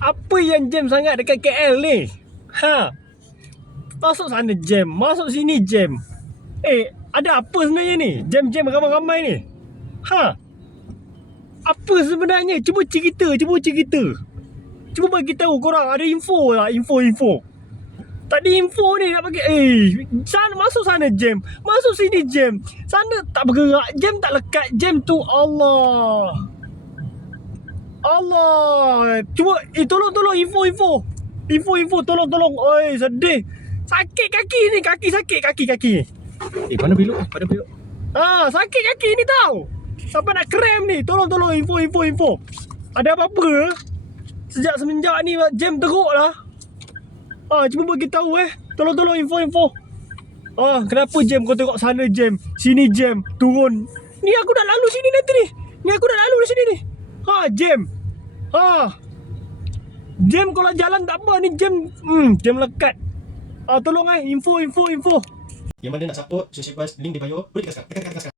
Apa yang jam sangat dekat KL ni? Ha? Masuk sana jam, masuk sini jam. Ada apa sebenarnya ni? Jam-jam ramai-ramai ni. Ha? Apa sebenarnya? Cuba cerita. Cuba bagi tahu korang ada info lah, info. Tak ada info ni nak bagi. Sana masuk sana jam, masuk sini jam. Sana tak bergerak, jam tak lekat, jam tu Allah. Cuba tolong info. Tolong. Oi, sedih. Sakit kaki ni, kaki sakit. Mana belok? Sakit kaki ni tau. Sampai nak krem ni. Tolong info. Ada apa-apa? Semenjak ni jam teruk lah. Cuba bagi tahu Tolong info. Kenapa jam kau tengok sana jam, sini jam, turun. Ni aku dah lalu sini nanti ni. Jam. Jam kalau jalan tak apa ni jam lekat. Tolong info. Yang mana nak support Social Bus, link di bio. Boleh tekan sekarang.